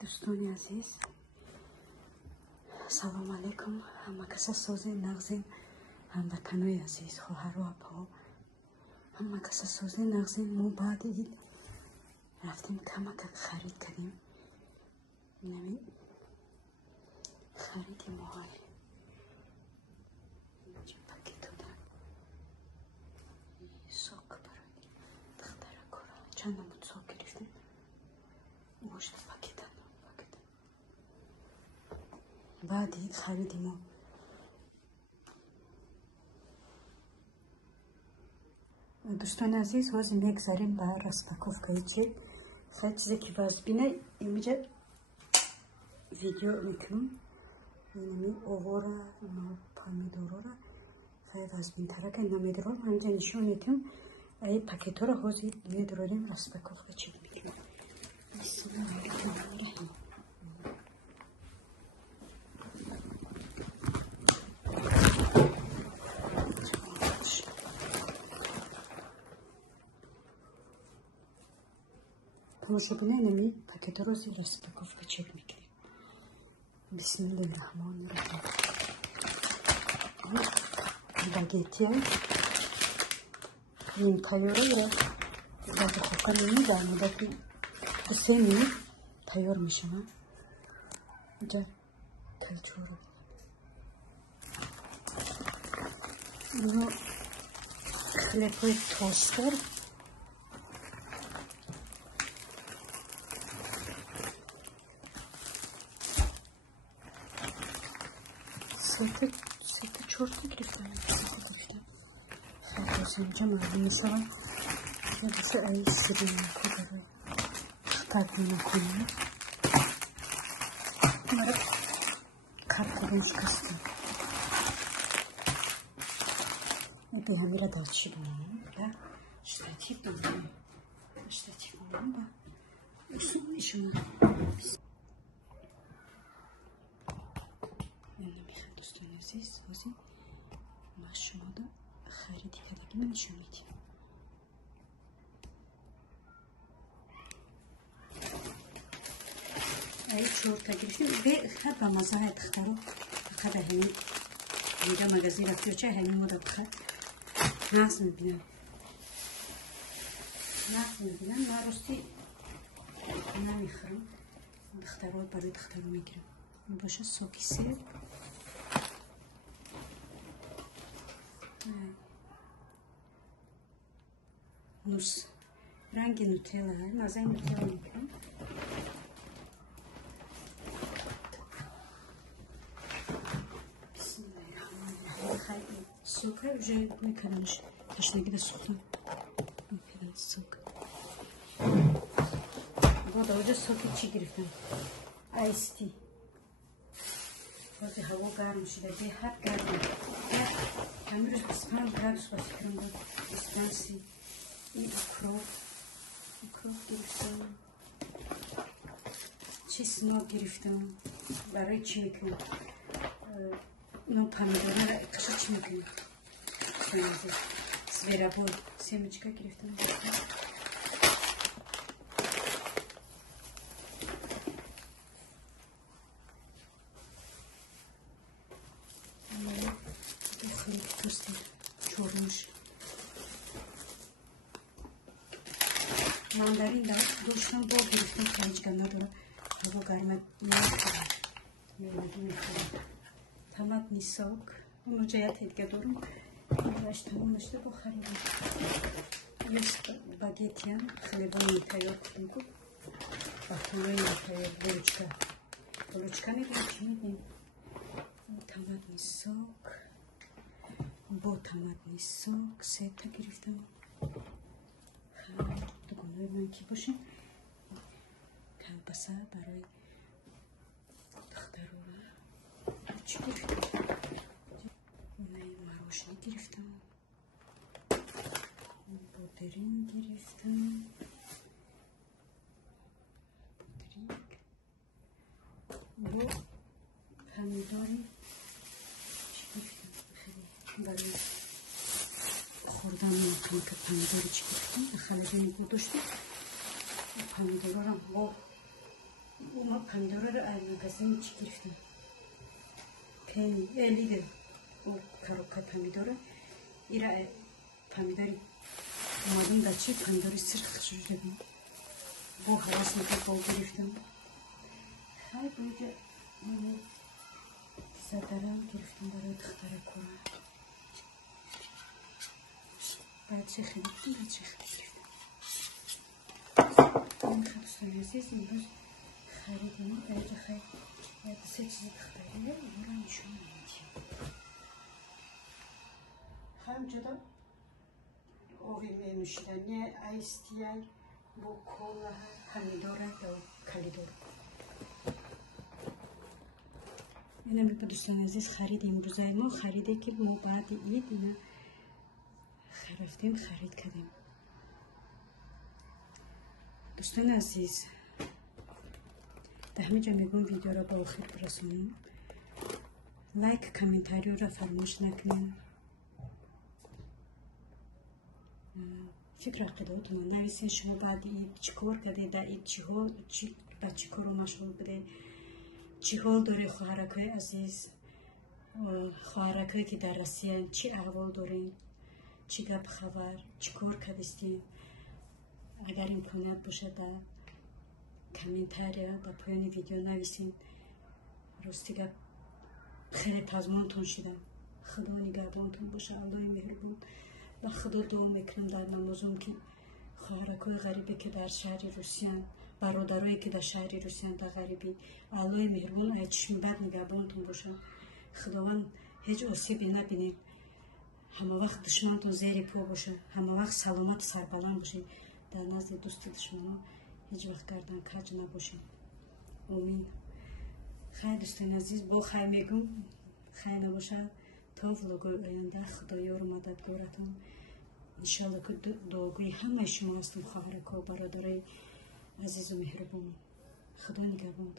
دوستان عزیز سلام علیکم. همه کسا سازی نغزین هموطنای عزیز خواهر و اپا همه کسا سازی نغزین. ما بعد اید رفتیم کمک خرید کردیم. نمی خرید ما های اینجا پاکت دادن ساک برای دختر کارا چند بود ساک گرفتیم گوشت پاکت بعدی خریدیم ما دوستان عزیز. باز میگذاریم به راسپاکوفکا. خیلی چیزی که باز بینه اینجا ویدیو میکنم. اینمی اوورا پامیدورا را خیلی باز بین ترک نمیدارم. همینجا نشون میکنم ای پاکت را حوزی میداریم راسپاکوفکا چی میکنم. بسم الله الرحمن الرحیم. تماشا نمی پاکت رو زیر راسپاکوفکا چک میکنیم. بسم الله الرحمن الرحیم. باگیتی این تیاره را باید خوکا نمیدن مدتی 3 minut تیار میشه. اینجا کلچور اینو خلیفای توستر سه چورت گرفتم. خیلی اینجا مردم مثلا یه بسه ای سیری کدره تاکینا کنیم مرا کارکورنز کستم به همین را داشتی بونیم و شتاتیف دونیم با اصول شما نمیخوام دوستان عزیز. بازی ما شما دا خریدی کدگی من نشون میدیم. ای چورتا گرفتیم به هر با مزاهای تختارو فقط همین اینجا مغازی رفتی و چه همین مدت بخد نقص میبینم من راستی نمیخورم. دخترها برای دخترها میگیرم. باشه ساکی سیب نوس رنگ نوتیلا مزه نوتیلا میکنم. بسم الله الرحمن الرحیم. خیلی سوکه وجه میکنمش تشنگی ده سوختم میکنم سوک بود وجه سوکی چی گرفتم آیستی وقتی هوا گرم شده به هر گرم امروز 25 گرادوس با فکرم بود. 25 این اکروف گرفتم. چی سناب گرفتم برای چی میکنم نو پامیدورا را قشا چی میکنم سویرا بود سیمچکا گرفتم. توستی چورموش ماندارین داشتم با گرفتم خیلی نداره هوا گرمه نمیخورم میخورم. تمت نیساک اونو جایت دیگه دارم اینوش تمام نشده با خریدم. یه باگیتی هم خیلی بانی تیار کردیم که با طولوی تیار بلوچکا میگیم چی میگیم تمت نیساک با تمت نیساک 3 تا گرفتم. دوگانه من کی باشه کلبسه برای دخترها چی گرفتم مروشنی گرفتم بودرین گرفتم با پمیداری چی گرفتم برای خوردن میکنم که پمیداری چی گرفتم خلجه میگو داشتیم پمیدارا را با ما پمیدور رو از مگزین چی گرفتم کنی لیده او کاروکای پمیدور ایرا پمیداری اومدم دچی پمیدوری سرخ شده بود با حواس میکنم با گرفتم خیلی بوده زدرم گرفتم برای دختره کنم بچه خیلی گرفتم این خیلی عزیز امروز خریدیم بچه خیلی سه چیزی دختریه ایرا نشون نمیدیم خیلی جدا اوی نوشیدنی ایستیای با کولا پمیدوره و کلیدور اینا می دوستان عزیز خریدیم روزای ما خریده که ما بعد عید اینا رفتیم خرید کردیم دوستان عزیز همه جا میگم ویدیو را با آخر برسونم لایک کامنتاری را فراموش نکنین فکر عقیده‌تون نویسین شما بعد عید چیکار کردید در عید با چی کارو مشغول بودید چی حال داره خواهرکای عزیز خواهرکایی که در روسیه چی احوال دارین چی گپ خبر چی کار کردین اگر امکانیت باشه در کامنتاری در پایان ویدیو نویسین راستی گپ خیلی پزمانتون شدم خدا نگهبانتون باشه الله مهربون و خدا دعا میکنم در نمازم که خواهرکای غریبی که در شهر روسیه برادرایی که در شهر روسیه در غریبی الله مهربون ای چشم بد نگهبانتون باشه خداوند هیچ آسیبی نبینید همه وقت دشمنتون زیر پا باشه همه وقت سلامت سربلند باشید در نزد دوست دشمنان هیچ وقت گردن کج نباشید آمین خیلی دوستان عزیز با خیر میگم خیر نباشه تا ولاگ آینده خدایار و مددگارتون انشالله که دعاگوی همه شما هستم خواهرکا برادرای عزیز و مهربان خدا نگهبان